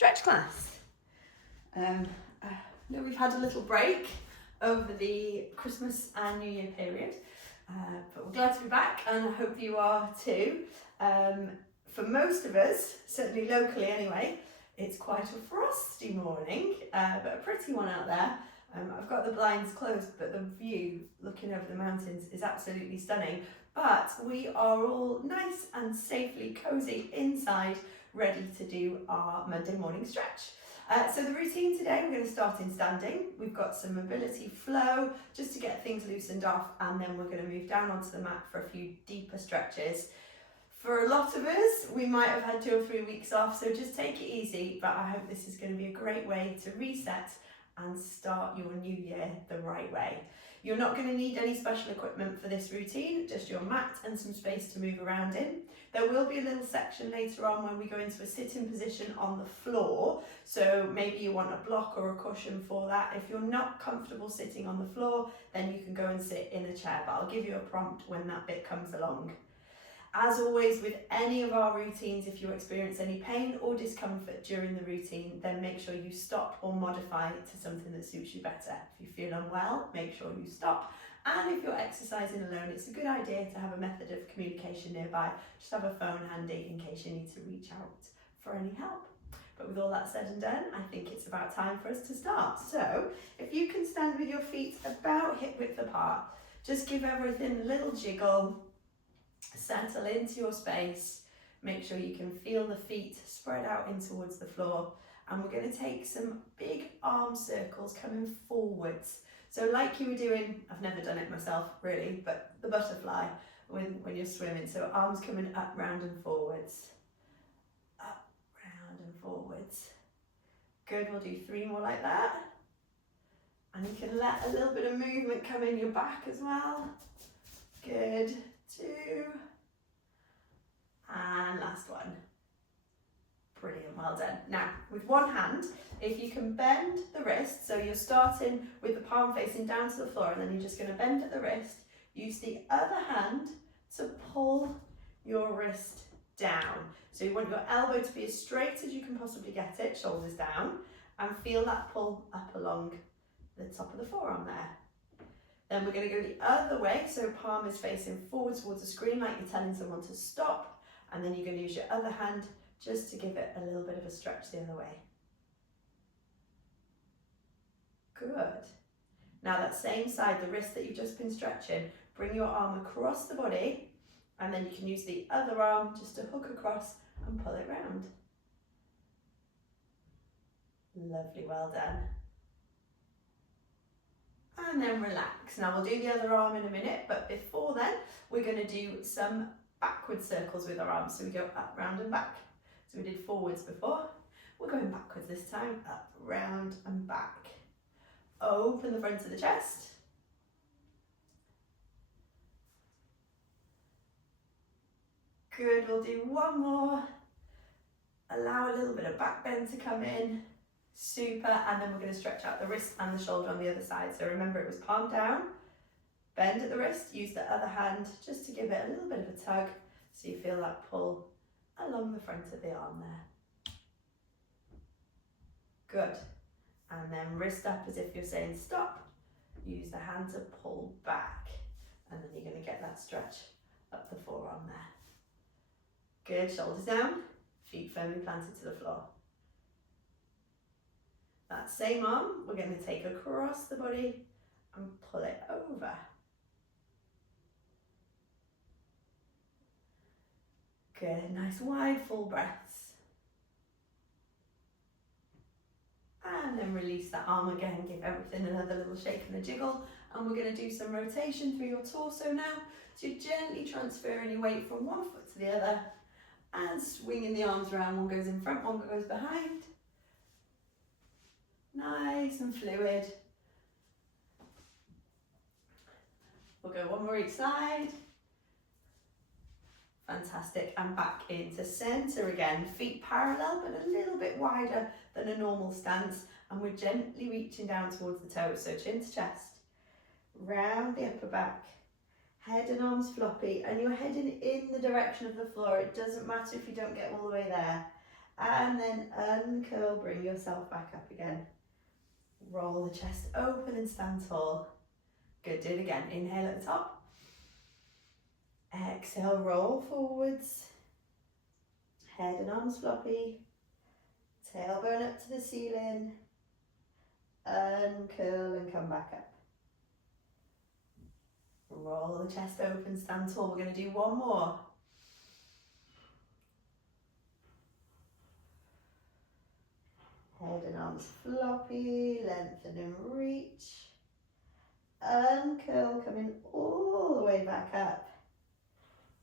stretch class. I know we've had a little break over the Christmas and New Year period, but we're glad to be back, and I hope you are too. For most of us, certainly locally anyway, it's quite a frosty morning, but a pretty one out there. I've got the blinds closed, but the view looking over the mountains is absolutely stunning. But we are all nice and safely cozy inside, ready to do our Monday morning stretch. So the routine today, we're going to start in standing. We've got some mobility flow just to get things loosened off, and then we're going to move down onto the mat for a few deeper stretches. For a lot of us, we might have had 2 or 3 weeks off, so just take it easy, but I hope this is going to be a great way to reset and start your new year the right way. You're not going to need any special equipment for this routine, just your mat and some space to move around in. There will be a little section later on when we go into a sitting position on the floor, so maybe you want a block or a cushion for that. If you're not comfortable sitting on the floor, then you can go and sit in a chair, but I'll give you a prompt when that bit comes along. As always with any of our routines, if you experience any pain or discomfort during the routine, then make sure you stop or modify it to something that suits you better. If you feel unwell, make sure you stop. And if you're exercising alone, it's a good idea to have a method of communication nearby. Just have a phone handy in case you need to reach out for any help. But with all that said and done, I think it's about time for us to start. So if you can stand with your feet about hip width apart, just give everything a little jiggle. Settle into your space, make sure you can feel the feet spread out in towards the floor, and we're going to take some big arm circles coming forwards. So like you were doing, I've never done it myself really, but the butterfly when you're swimming, so arms coming up, round and forwards, up, round and forwards. Good, we'll do 3 more like that, and you can let a little bit of movement come in your back as well. Good. 2, and last one. Brilliant, well done. Now, with one hand, if you can bend the wrist, so you're starting with the palm facing down to the floor, and then you're just going to bend at the wrist, use the other hand to pull your wrist down. So you want your elbow to be as straight as you can possibly get it, shoulders down, and feel that pull up along the top of the forearm there. Then we're going to go the other way, so palm is facing forward towards the screen like you're telling someone to stop, and then you're going to use your other hand just to give it a little bit of a stretch the other way. Good. Now that same side, the wrist that you've just been stretching, bring your arm across the body, and then you can use the other arm just to hook across and pull it round. Lovely, well done. And then relax. Now we'll do the other arm in a minute, but before then, we're going to do some backward circles with our arms. So we go up, round and back. So we did forwards before. We're going backwards this time, up, round and back. Open the front of the chest. Good, we'll do 1 more. Allow a little bit of back bend to come in. Super, and then we're going to stretch out the wrist and the shoulder on the other side. So remember, it was palm down, bend at the wrist, use the other hand just to give it a little bit of a tug so you feel that pull along the front of the arm there. Good. And then wrist up as if you're saying stop, use the hand to pull back, and then you're going to get that stretch up the forearm there. Good, shoulders down, feet firmly planted to the floor. That same arm, we're going to take across the body and pull it over. Good, nice wide full breaths. And then release that arm again, give everything another little shake and a jiggle. And we're going to do some rotation through your torso now. So you're gently transferring your weight from one foot to the other and swinging the arms around. One goes in front, one goes behind. Nice and fluid. We'll go 1 more each side. Fantastic, and back into centre again. Feet parallel but a little bit wider than a normal stance, and we're gently reaching down towards the toes, so chin to chest. Round the upper back. Head and arms floppy, and you're heading in the direction of the floor. It doesn't matter if you don't get all the way there. And then uncurl, bring yourself back up again. Roll the chest open and stand tall. Good, do it again. Inhale at the top. Exhale, roll forwards. Head and arms floppy. Tailbone up to the ceiling. Uncurl and come back up. Roll the chest open, stand tall. We're going to do one more. Head and arms floppy, lengthen and reach. Uncurl, coming all the way back up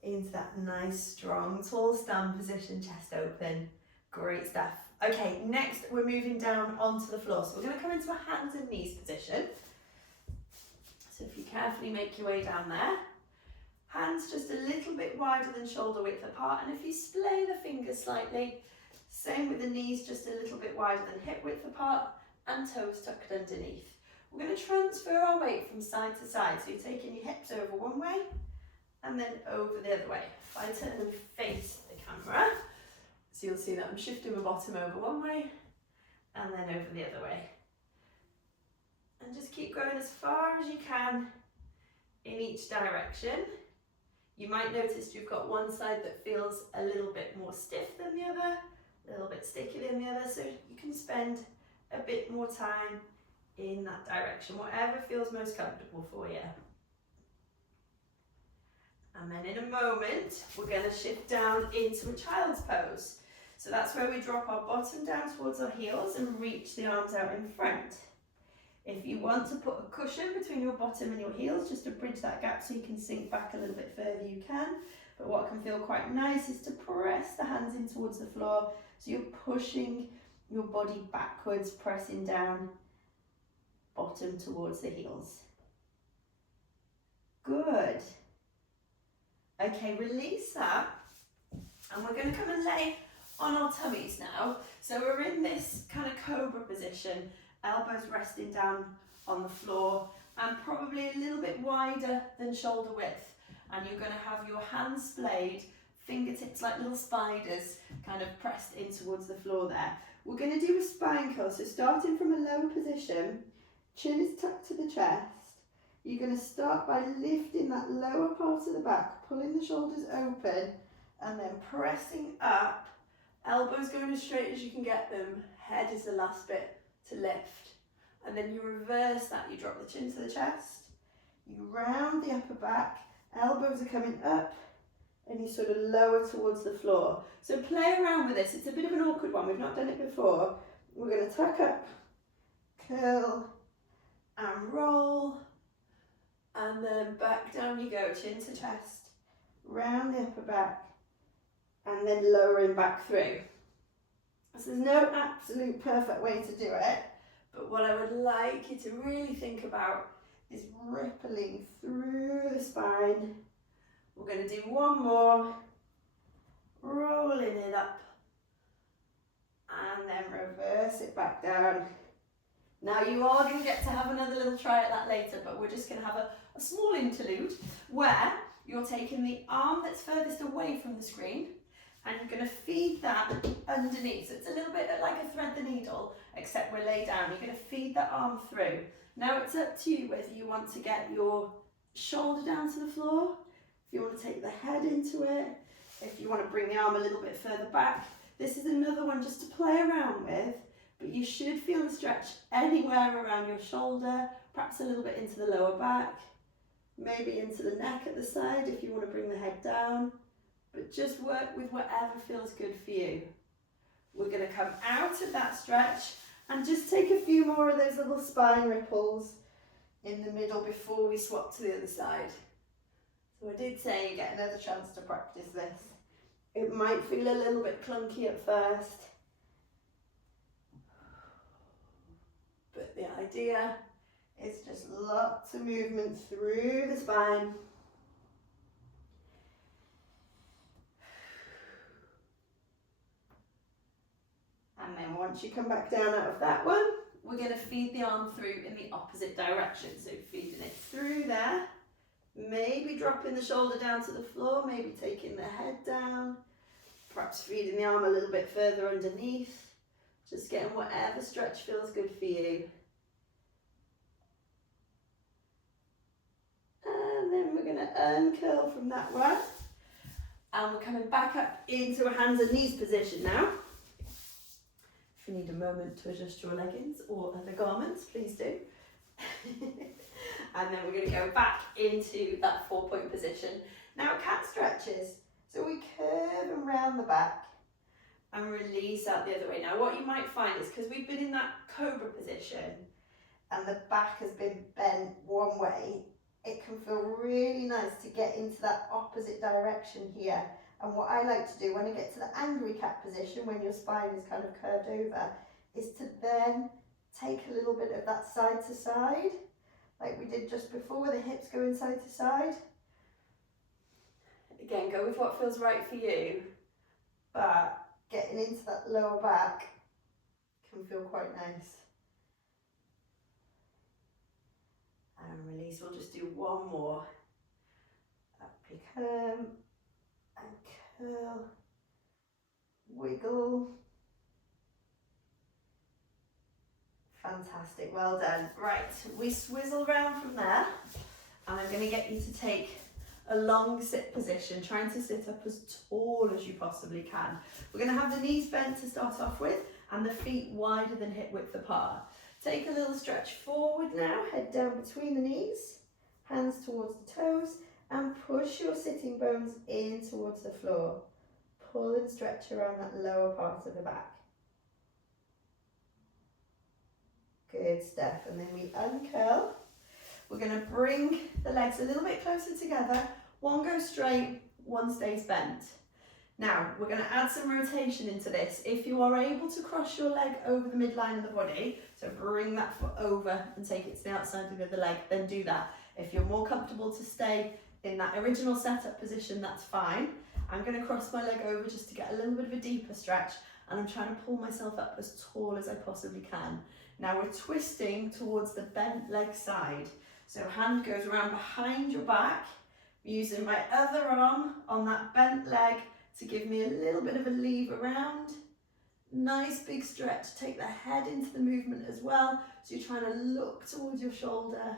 into that nice, strong, tall stand position, chest open. Great stuff. Okay, next we're moving down onto the floor. So we're going to come into a hands and knees position. So if you carefully make your way down there, hands just a little bit wider than shoulder width apart, and if you splay the fingers slightly, same with the knees, just a little bit wider than hip width apart, and toes tucked underneath. We're going to transfer our weight from side to side, so you're taking your hips over one way, and then over the other way. If I turn and face the camera, so you'll see that I'm shifting my bottom over one way, and then over the other way. And just keep going as far as you can in each direction. You might notice you've got one side that feels a little bit more stiff than the other, a little bit stickier than the other, so you can spend a bit more time in that direction, whatever feels most comfortable for you. And then in a moment, we're going to shift down into a child's pose. So that's where we drop our bottom down towards our heels and reach the arms out in front. If you want to put a cushion between your bottom and your heels, just to bridge that gap so you can sink back a little bit further, you can. But what can feel quite nice is to press the hands in towards the floor, so you're pushing your body backwards, pressing down, bottom towards the heels. Good. Okay, release that. And we're going to come and lay on our tummies now. So we're in this kind of cobra position, elbows resting down on the floor and probably a little bit wider than shoulder width. And you're going to have your hands splayed, fingertips like little spiders kind of pressed in towards the floor there. We're going to do a spine curl, so starting from a lower position, chin is tucked to the chest. You're going to start by lifting that lower part of the back, pulling the shoulders open and then pressing up, elbows going as straight as you can get them, head is the last bit to lift. And then you reverse that, you drop the chin to the chest, you round the upper back, elbows are coming up and you sort of lower towards the floor. So play around with this, it's a bit of an awkward one, we've not done it before. We're going to tuck up, curl and roll, and then back down you go, chin to chest, round the upper back, and then lowering back through. So there's no absolute perfect way to do it, but what I would like you to really think about is rippling through the spine. We're going to do one more, rolling it up, and then reverse it back down. Now you are going to get to have another little try at that later, but we're just going to have a small interlude where you're taking the arm that's furthest away from the screen and you're going to feed that underneath. So it's a little bit like a thread the needle, except we're laid down. You're going to feed that arm through. Now it's up to you whether you want to get your shoulder down to the floor, if you want to take the head into it, if you want to bring the arm a little bit further back. This is another one just to play around with, but you should feel the stretch anywhere around your shoulder, perhaps a little bit into the lower back, maybe into the neck at the side if you want to bring the head down, but just work with whatever feels good for you. We're going to come out of that stretch and just take a few more of those little spine ripples in the middle before we swap to the other side. So I did say you get another chance to practice this. It might feel a little bit clunky at first, but the idea is just lots of movement through the spine. And then once you come back down out of that one, we're going to feed the arm through in the opposite direction. So feeding it through there, maybe dropping the shoulder down to the floor, maybe taking the head down, Perhaps feeding the arm a little bit further underneath. Just getting whatever stretch feels good for you. And then we're going to uncurl from that one. And we're coming back up into a hands and knees position now. If you need a moment to adjust your leggings or other garments, please do. And then we're going to go back into that 4-point position. Now cat stretches. So we curve and round the back and release out the other way. Now what you might find is because we've been in that cobra position and the back has been bent one way, it can feel really nice to get into that opposite direction here. And what I like to do when I get to the angry cat position, when your spine is kind of curved over, is to then take a little bit of that side to side, like we did just before, where the hips go side to side. Again, go with what feels right for you, but getting into that lower back can feel quite nice. And release, we'll just do one more. Up you come, and curl, wiggle. Fantastic, well done. Right, we swizzle round from there, and I'm going to get you to take a long sit position, trying to sit up as tall as you possibly can. We're going to have the knees bent to start off with, and the feet wider than hip width apart. Take a little stretch forward now, head down between the knees, hands towards the toes, and push your sitting bones in towards the floor. Pull and stretch around that lower part of the back. Good stuff. And then we uncurl. We're going to bring the legs a little bit closer together. One goes straight, one stays bent. Now, we're going to add some rotation into this. If you are able to cross your leg over the midline of the body, so bring that foot over and take it to the outside of the other leg, then do that. If you're more comfortable to stay in that original setup position, that's fine. I'm going to cross my leg over just to get a little bit of a deeper stretch, and I'm trying to pull myself up as tall as I possibly can. Now we're twisting towards the bent leg side. So hand goes around behind your back, using my other arm on that bent leg to give me a little bit of a leave around. Nice big stretch, take the head into the movement as well. So you're trying to look towards your shoulder.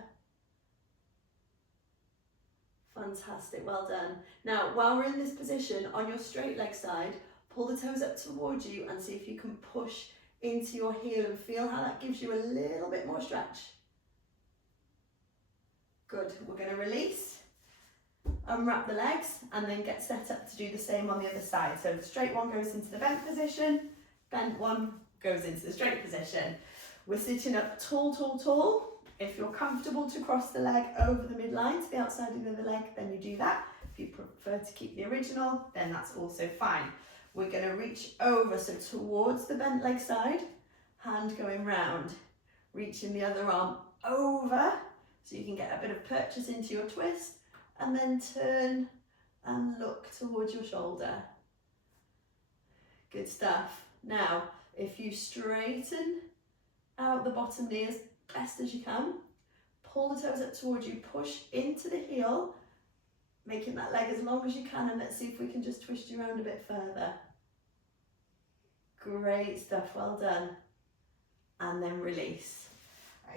Fantastic, well done. Now, while we're in this position, on your straight leg side, pull the toes up towards you and see if you can push into your heel and feel how that gives you a little bit more stretch. Good, we're going to release, unwrap the legs, and then get set up to do the same on the other side. So the straight one goes into the bent position, bent one goes into the straight position. We're sitting up tall, tall, tall. If you're comfortable to cross the leg over the midline to the outside of the other leg, then you do that. If you prefer to keep the original, then that's also fine. We're going to reach over, so towards the bent leg side, hand going round, reaching the other arm over, so you can get a bit of purchase into your twist, and then turn and look towards your shoulder. Good stuff. Now, if you straighten out the bottom knee as best as you can, pull the toes up towards you, push into the heel, making that leg as long as you can, and let's see if we can just twist you around a bit further. Great stuff, well done. And then release.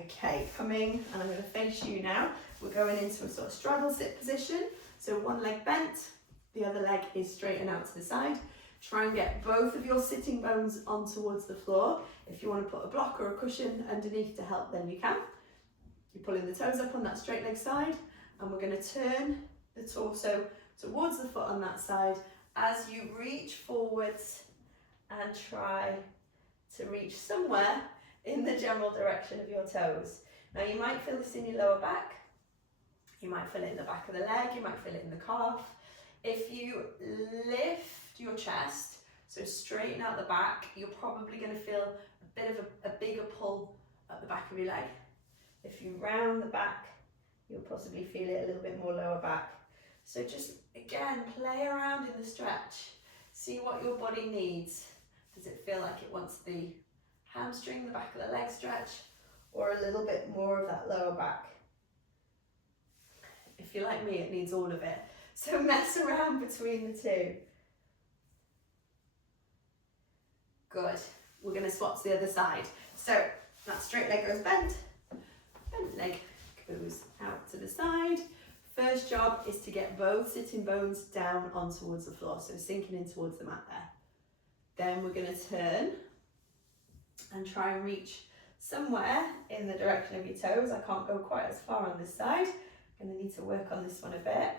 Okay, coming, and I'm going to face you now. We're going into a sort of straddle sit position. So one leg bent, the other leg is straight and out to the side. Try and get both of your sitting bones on towards the floor. If you want to put a block or a cushion underneath to help, then you can. You're pulling the toes up on that straight leg side, and we're going to turn the torso towards the foot on that side as you reach forwards and try to reach somewhere in the general direction of your toes. Now you might feel this in your lower back, you might feel it in the back of the leg, you might feel it in the calf. If you lift your chest, so straighten out the back, you're probably going to feel a bit of a bigger pull at the back of your leg. If you round the back, you'll possibly feel it a little bit more lower back. So just, again, play around in the stretch. See what your body needs. Does it feel like it wants the hamstring, the back of the leg stretch, or a little bit more of that lower back? If you're like me, it needs all of it. So mess around between the two. Good. We're going to swap to the other side. So that straight leg goes bent, bent leg goes out to the side. First job is to get both sitting bones down on towards the floor, so sinking in towards the mat there. Then we're going to turn and try and reach somewhere in the direction of your toes. I can't go quite as far on this side. I'm going to need to work on this one a bit.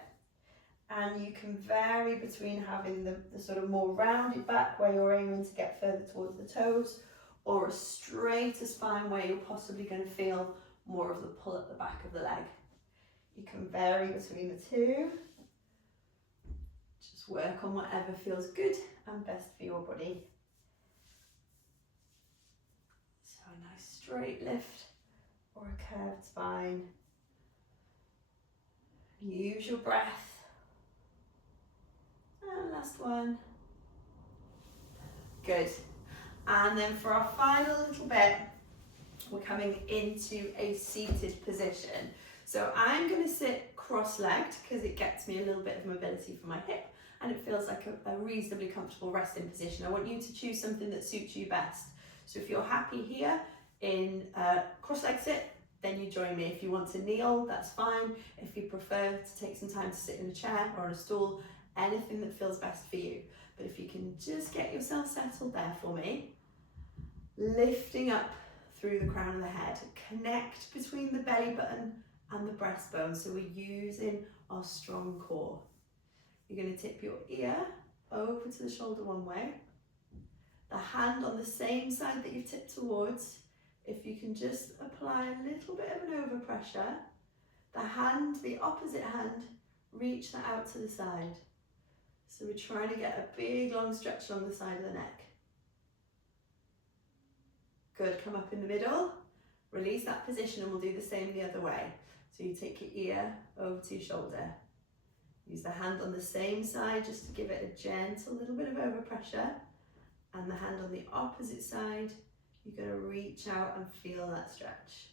And you can vary between having the sort of more rounded back where you're aiming to get further towards the toes, or a straighter spine where you're possibly going to feel more of the pull at the back of the leg. You can vary between the two. Just work on whatever feels good and best for your body. So a nice straight lift or a curved spine. Use your breath. And last one. Good. And then for our final little bit, we're coming into a seated position. So I'm going to sit cross-legged because it gets me a little bit of mobility for my hip and it feels like a reasonably comfortable resting position. I want you to choose something that suits you best. So if you're happy here in cross-legged sit, then you join me. If you want to kneel, that's fine. If you prefer to take some time to sit in a chair or on a stool, anything that feels best for you. But if you can just get yourself settled there for me, lifting up through the crown of the head, connect between the belly button and the breastbone, so we're using our strong core. You're going to tip your ear over to the shoulder one way, the hand on the same side that you've tipped towards. If you can just apply a little bit of an overpressure, the opposite hand, reach that out to the side. So we're trying to get a big long stretch along the side of the neck. Good, come up in the middle, release that position and we'll do the same the other way. So you take your ear over to your shoulder. Use the hand on the same side just to give it a gentle little bit of overpressure. And the hand on the opposite side, you're going to reach out and feel that stretch.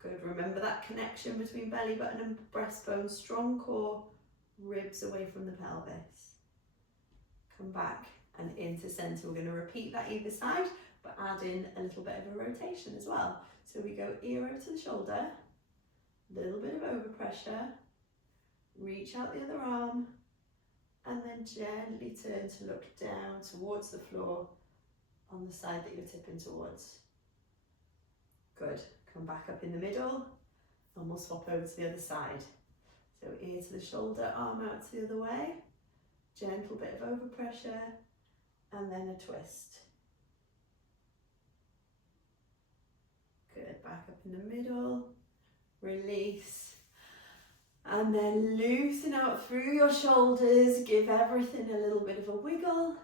Good, remember that connection between belly button and breastbone, strong core, ribs away from the pelvis. Come back and into center. We're going to repeat that either side, but add in a little bit of a rotation as well. So we go ear over to the shoulder, little bit of overpressure, reach out the other arm, and then gently turn to look down towards the floor on the side that you're tipping towards. Good, come back up in the middle, and we'll swap over to the other side. So ear to the shoulder, arm out to the other way, gentle bit of overpressure, and then a twist. Good, back up in the middle, release, and then loosen out through your shoulders, give everything a little bit of a wiggle,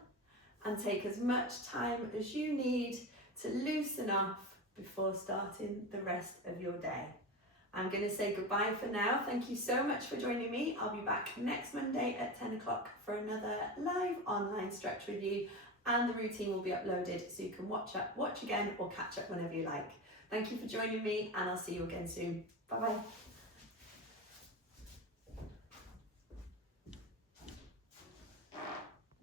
and take as much time as you need to loosen off before starting the rest of your day. I'm going to say goodbye for now. Thank you so much for joining me. I'll be back next Monday at 10 o'clock for another live online stretch with you, and the routine will be uploaded so you can watch again or catch up whenever you like. Thank you for joining me, and I'll see you again soon. Bye bye.